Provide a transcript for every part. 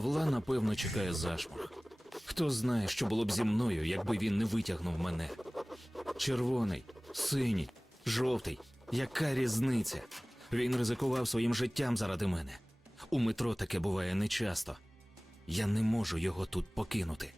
Павла, напевно, чекає зашморг. Хто знає, що було б зі мною, якби він не витягнув мене. Червоний, синій, жовтий. Яка різниця? Він ризикував своїм життям заради мене. У метро таке буває нечасто. Я не можу його тут покинути.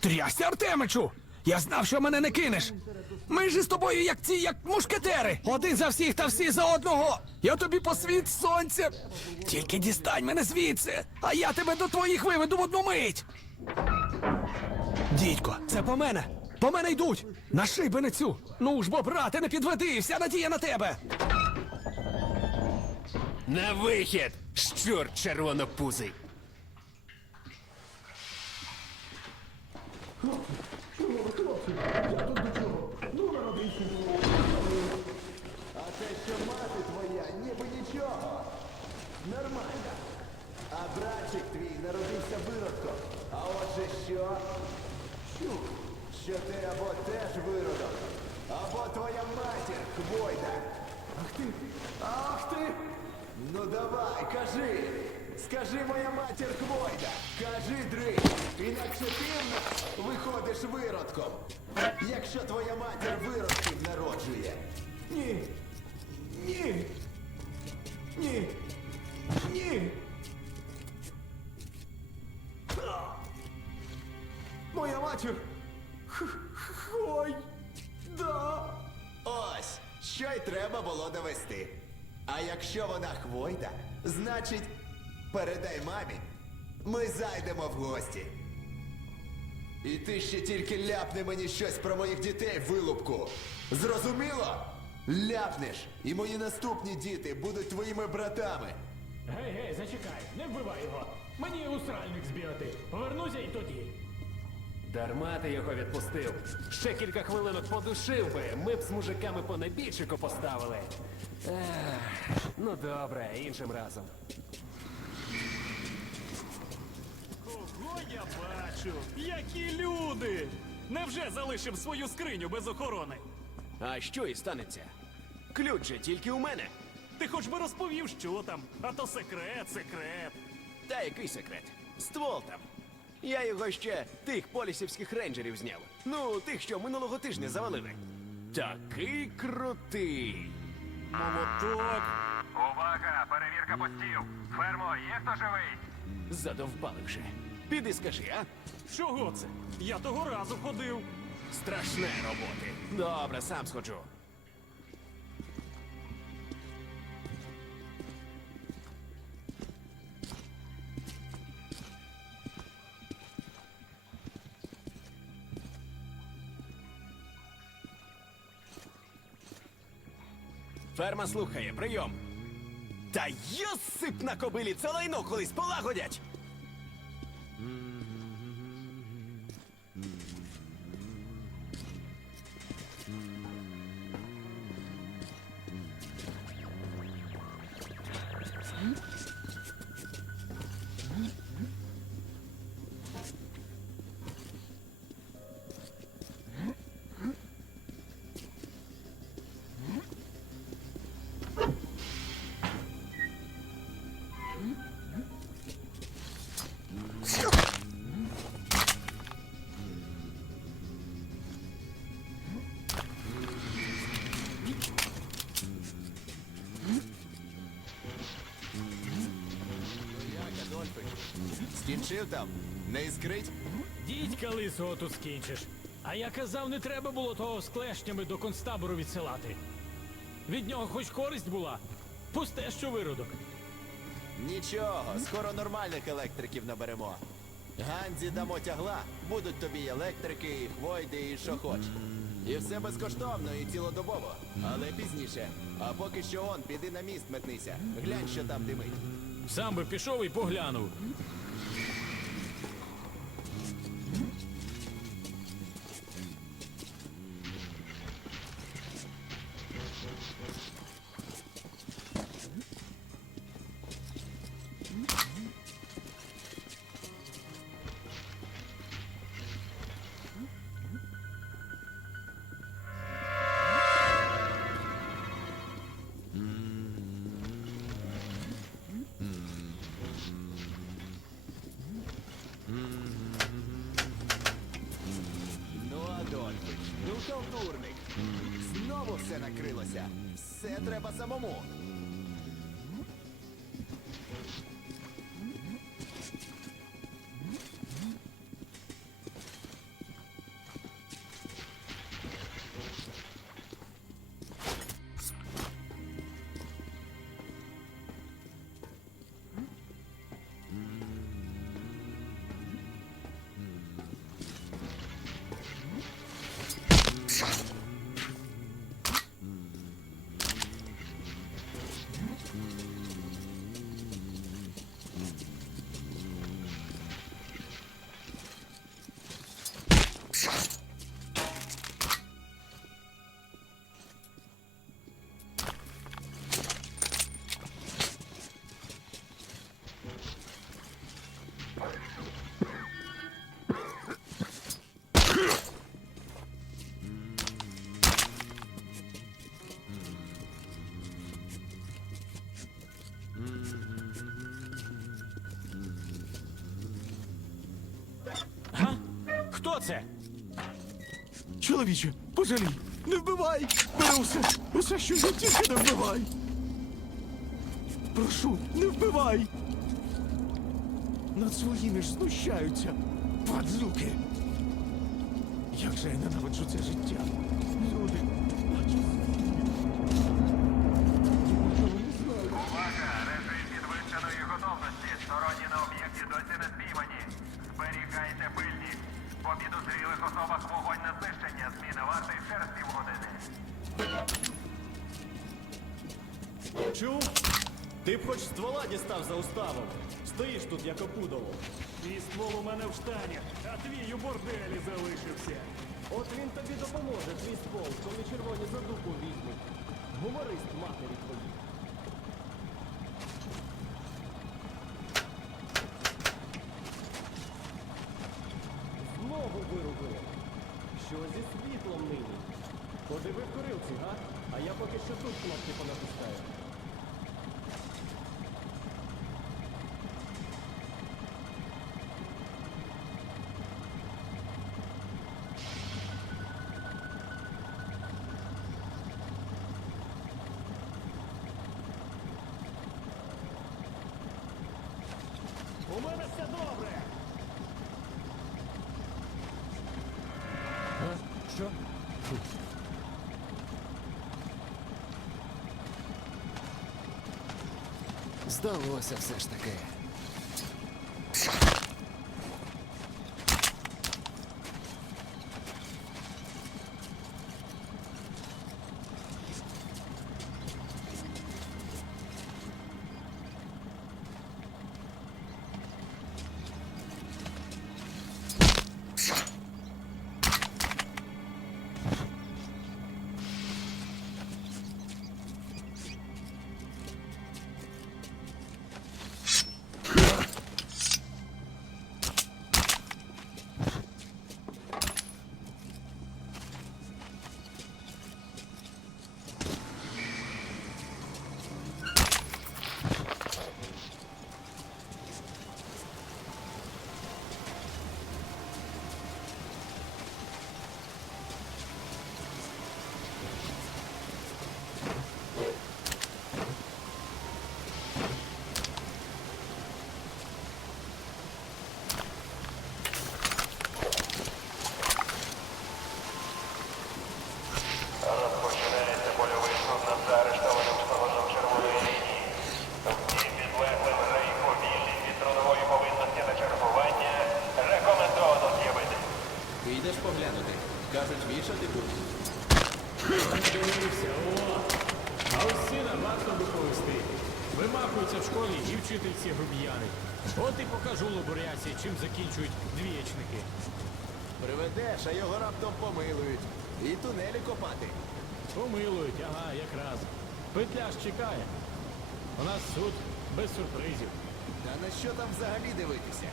Трясся, Артемичу! Я знав, що мене не кинеш. Ми ж із тобою як ці, як мушкетери. Один за всіх та всі за одного. Я тобі посвіт сонця. Тільки дістань мене звідси, а я тебе до твоїх виведу в одну мить. Дідько, це по мене. По мене йдуть. На шибеницю. Ну ж бо, брате, не підведи, вся надія на тебе. На вихід! Щур червонопузий! А те, що мати твоя, ніби нічого. Нормально. А братчик твій народився виродком. А отже що? Чу, що ти або теж виродок, або твоя матір хвойда. Ах ти, ах ти! Ну давай, кажи! Скажи моя матір хвойда! Кажи, дрий! Інакше ти в нас виходиш виродком! Якщо твоя матір виродків народжує! Ні! Ні! Ні! Ні! Моя матір! Хой! Да! Ось, що й треба було довести. А якщо вона хвойда, значить, передай мамі, ми зайдемо в гості. І ти ще тільки ляпни мені щось про моїх дітей, вилупку. Зрозуміло? Ляпнеш, і мої наступні діти будуть твоїми братами. Гей, гей, зачекай, не вбивай його. Мені у сральник збігати. Повернуся і тоді. Дарма ти його відпустив. Ще кілька хвилинок подушив би, ми б з мужиками по небійчику поставили. Ех, ну добре, іншим разом. Я бачу? Які люди! Невже залишив свою скриню без охорони? А що і станеться? Ключ же тільки у мене. Ти хоч би розповів, що там, а то секрет, секрет. Та який секрет? Ствол там. Я його ще тих полісівських рейнджерів зняв. Ну, тих, що минулого тижня завалили. Такий крутий. Молоток. Увага! Перевірка постів! Фермо, є хто живий? Задовбали вже. Піди скажи, а? Чого це? Я того разу ходив. Страшне роботи. Добре, сам сходжу. Ферма слухає, прийом. Та йосип на кобилі, це лайно колись полагодять. Скінчив там? Не іскрить? Дідька лисого тут скінчиш. А я казав, не треба було того з клешнями до концтабору відсилати. Від нього хоч користь була. Пусте, що виродок. Нічого, скоро нормальних електриків наберемо. Ганзі дамо тягла, будуть тобі і електрики, і хвойди, і що хоч. І все безкоштовно і цілодобово, але пізніше. А поки що он, піди на міст метнися. Глянь, що там димить. Сам би пішов і поглянув. Все треба самому. Це? Чоловіче, пожалій, не вбивай! Бери усе, усе, що є, тільки не вбивай! Прошу, не вбивай! Над своїми ж знущаються, падлюки! Як же я ненавиджу це життя! Люди, Ти б хоч ствола дістав за уставом. Стоїш тут як опудово. Твій ствол у мене в штані, а твій у борделі залишився. От він тобі допоможе, твій ствол, коли червоні за дупу візьмуть. Гуморист матері твої. Знову вирубили. Що зі світлом нині? Подиви в курилці, га? А я поки що тут кнопки понатискаю. У мене все добре. Що? Здалося все ж таки. Закінчують двієчники. Приведеш, а його раптом помилують. І тунелі копати. Помилують, ага, якраз. Петляш чекає. У нас суд без сюрпризів. Та на що там взагалі дивитися?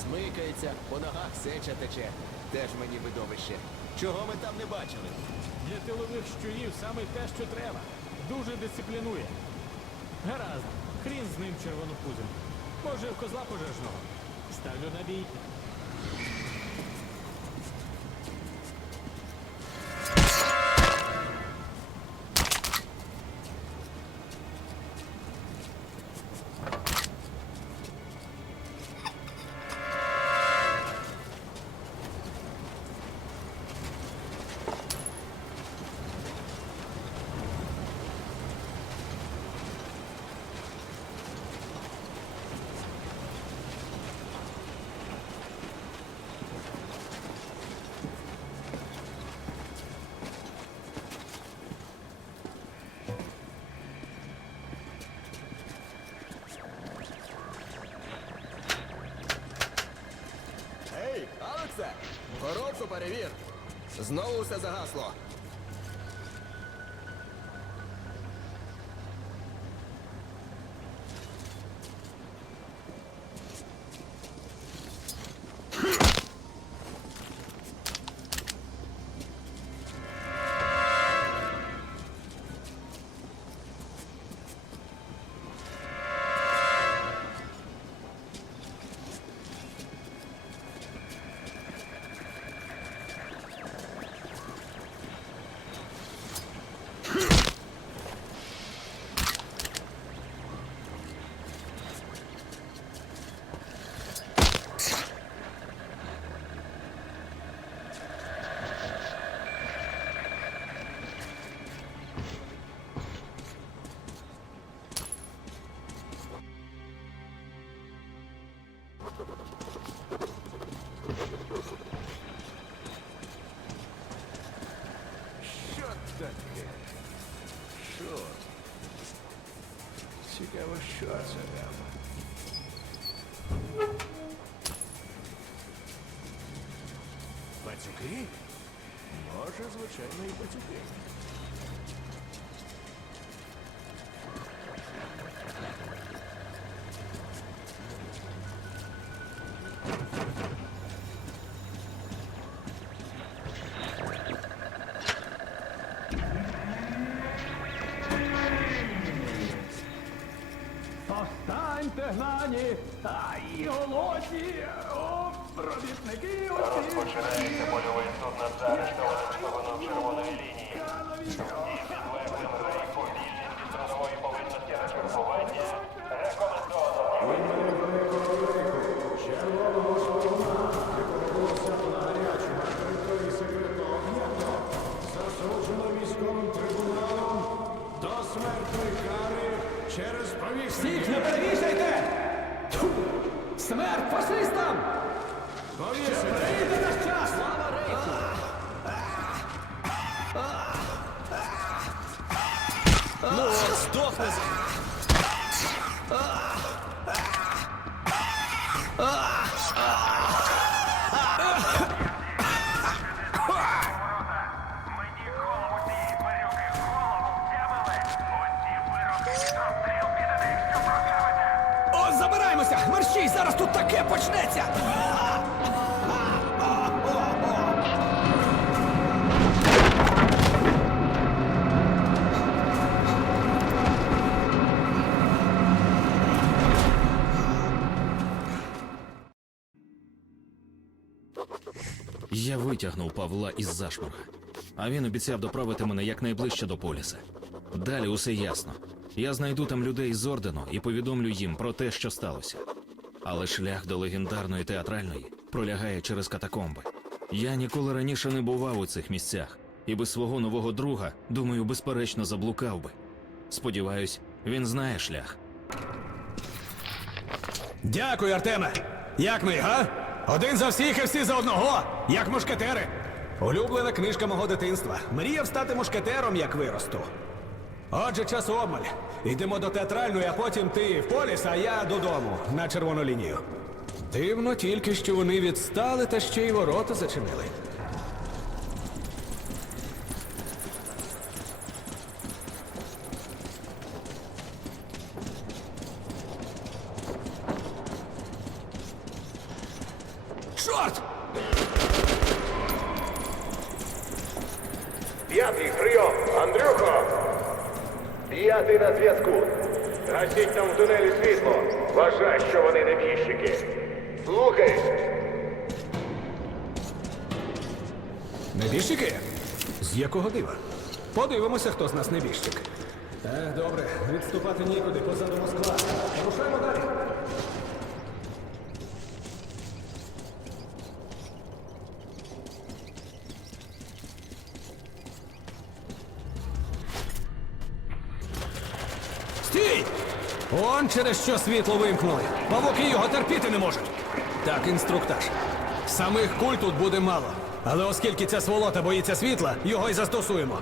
Смикається, по ногах сеча тече. Теж мені видовище. Чого ми там не бачили? Для тилових щурів саме те, що треба. Дуже дисциплінує. Гаразд, хрін з ним червонопузим. Може, в козла пожежного. Ставлю на це? Коробку перевір. Знову все загасло. Що це там? Пацюки? Може, звичайно, і пацюки. Й голодні, о, робітники Розпочинається бойовий суд над заарештованим шпигуном червоної лінії. Всім підлеглим грі повільність і трудової повинності на чергування рекомендовано. Військовим трибуналом до смертної кари через повішення. Всіх не перевішайте! Смерть фашистам! Прийде наш час! Слава рейху! Ну здохни Мерщій, зараз тут таке почнеться! Я витягнув Павла із зашморга, а він обіцяв доправити мене якнайближче до поліса. Далі усе ясно. Я знайду там людей з ордену і повідомлю їм про те, що сталося. Але шлях до легендарної театральної пролягає через катакомби. Я ніколи раніше не бував у цих місцях, і без свого нового друга, думаю, безперечно заблукав би. Сподіваюсь, він знає шлях. Дякую, Артеме! Як ми, га? Один за всіх і всі за одного, як мушкетери. Улюблена книжка мого дитинства. Мріяв стати мушкетером, як виросту. Отже, часу обмаль. Йдемо до театральної, а потім ти в поліс, а я додому на червону лінію. Дивно тільки, що вони відстали та ще й ворота зачинили. Чорт! П'ятий прийом, Андрюхо! П'ятий на зв'язку. Гасіть там в тунелі світло. Вважай, що вони небіжчики. Слухай, Небіжчики? З якого дива? Подивимося, хто з нас небіжчик. Так, добре, відступати нікуди, позаду Москва. Рушаємо далі. Стій! Он через що світло вимкнули. Павуки його терпіти не можуть. Так, інструктаж. Самих куль тут буде мало. Але оскільки ця сволота боїться світла, його й застосуємо.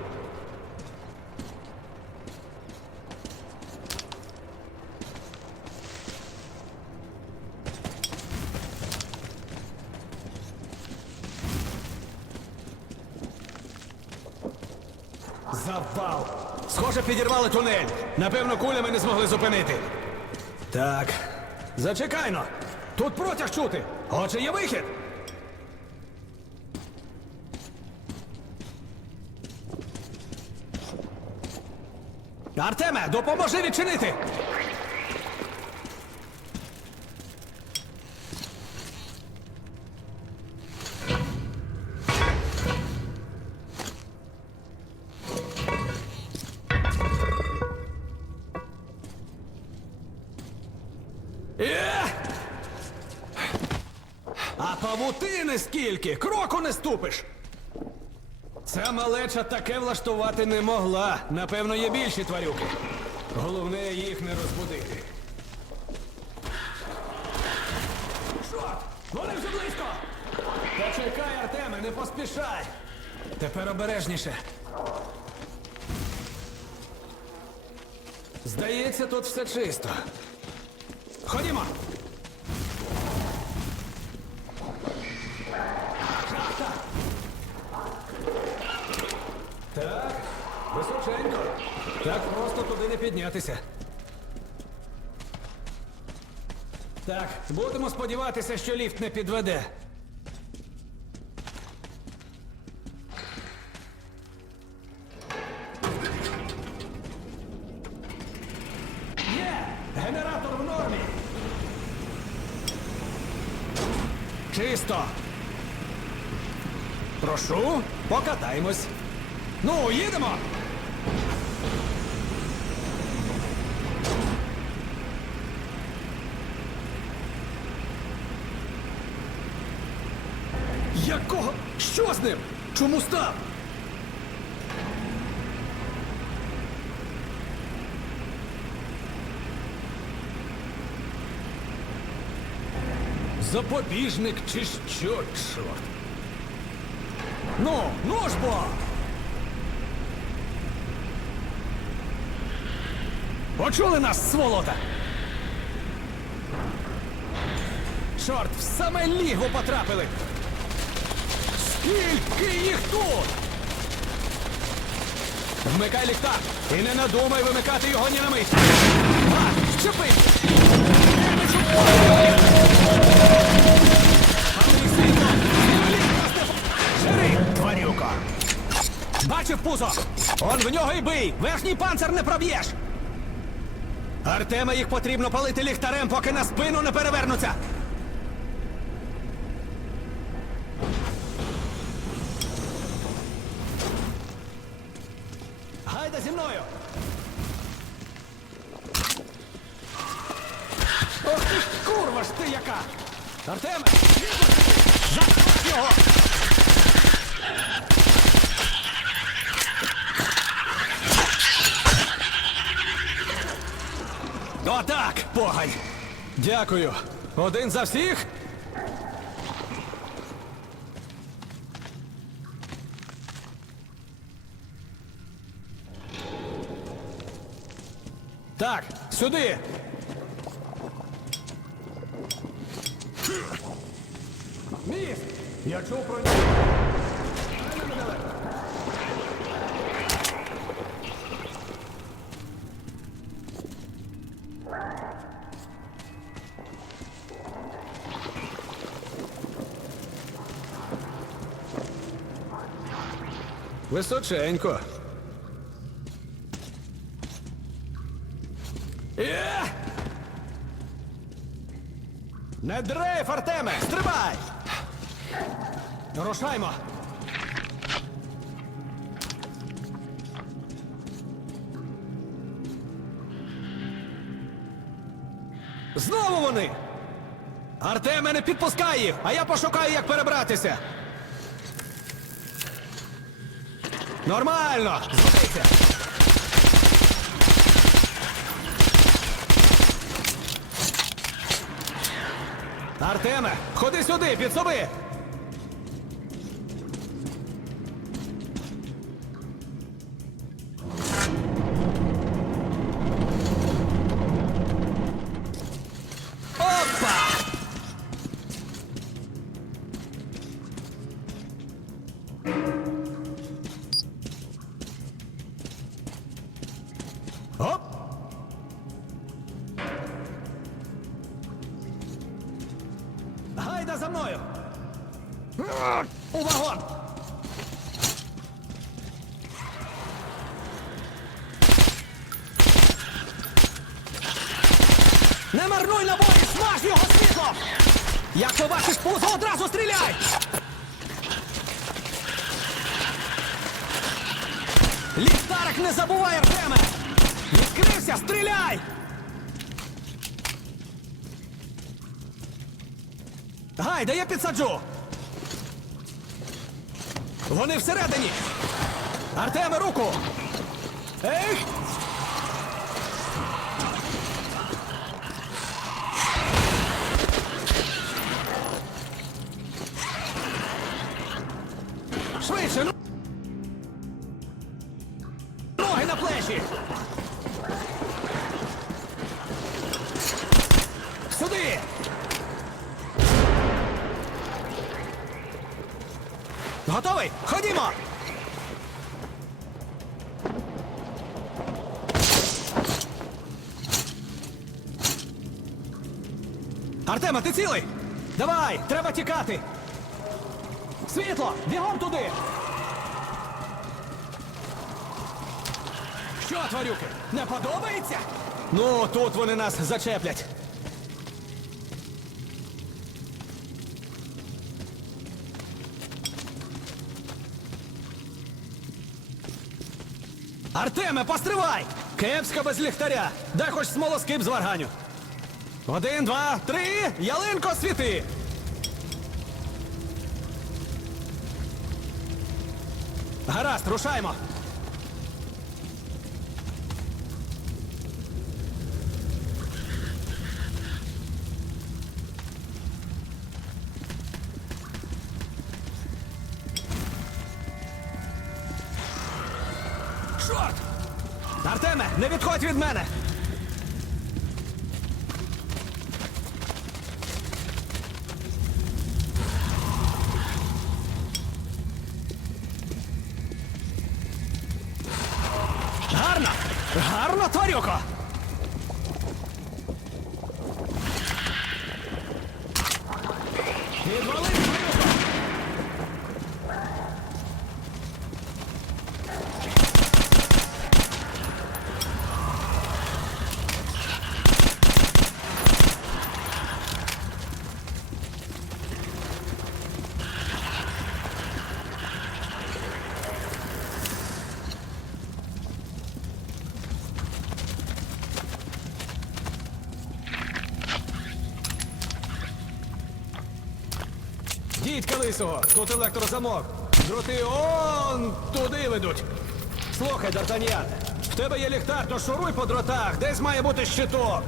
Завал! Схоже, підірвали тунель. Напевно, кулями не змогли зупинити. Так. Зачекайно. Тут протяг чути. Отже, є вихід. Артеме, допоможи відчинити! Е! А павутини скільки? Кроку не ступиш. Ця таке влаштувати не могла. Напевно, є більші тварюки. Головне їх не розбудити. Що? Вони вже близько! Почекай, Артеме, не поспішай. Тепер обережніше. Здається, тут все чисто. Ходімо. Шахта. Так, височенько. Так просто туди не піднятися. Так, будемо сподіватися, що ліфт не підведе. Є! Генератор в нормі! Чисто! Прошу, покатаємось. Ну, їдемо! Якого? Що з ним? Чому став? Запобіжник чи що, чорт? Ну, ну ж бо! Почули нас, сволота? Чорт, в саме лігво потрапили! Скільки їх тут? Вмикай ліхтар і не надумай вимикати його ні на мить. А, щепи! Бачив пузо! Он в нього й бий! Верхній панцир не проб'єш! Артема їх потрібно палити ліхтарем, поки на спину не перевернуться! Дякую. Один за всіх? Так, сюди. Міст! Я чув про нього. Височенько. Не дрейф, Артеме! Стрибай! Рушаймо! Знову вони! Артеме не підпускай їх, а я пошукаю, як перебратися. Нормально! Зупинься! Артеме, ходи сюди, підсоби! Не марнуй набої, смаж його світлом! Як побачиш пузо, одразу стріляй! Ліхтарик не забувай, Артеме! Відкрився, стріляй! Гайда, я підсаджу! Вони всередині! Артеме, руку! Ей! Готовий? Ходімо! Артема, ти цілий? Давай, треба тікати! Світло! Бігом туди! Що, тварюки, не подобається? Ну, тут вони нас зачеплять. Артеме, постривай! Кепсько без ліхтаря. Дай хоч смолоскип з варганю. Один, два, три, ялинко світи! Гаразд, рушаймо. Відходь від мене! Дідька лисого, тут електрозамок. Дроти он туди ведуть. Слухай, Д'Артаньян, в тебе є ліхтар, то шуруй по дротах, десь має бути щиток.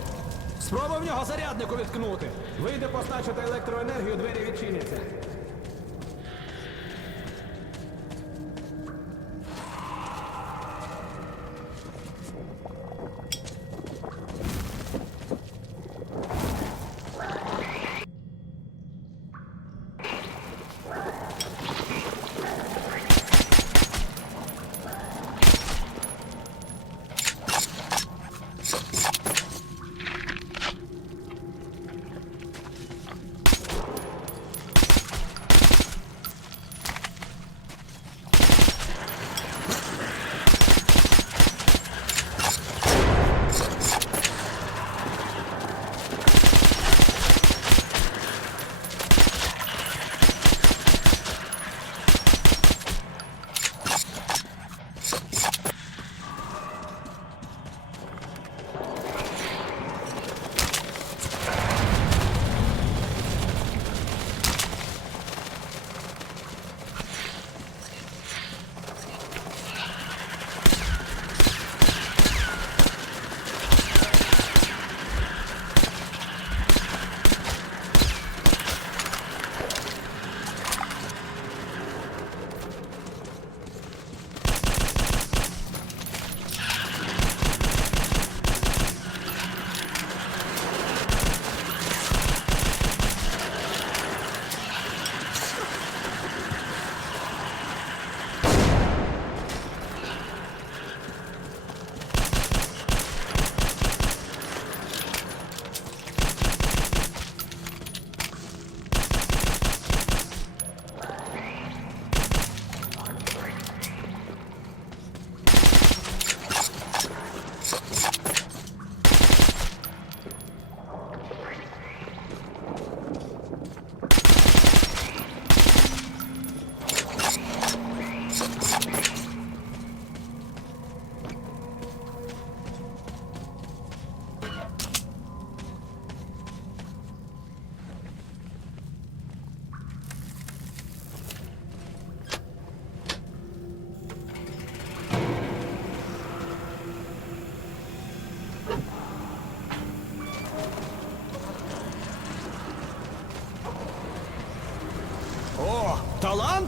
Спробуй в нього заряднику відкнути. Вийде постачити електроенергію, двері відчиняться.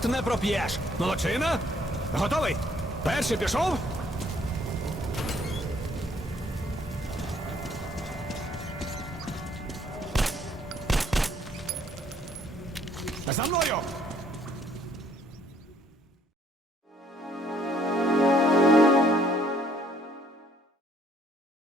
Не проп'єш. Молодчина. Готовий? Перший пішов.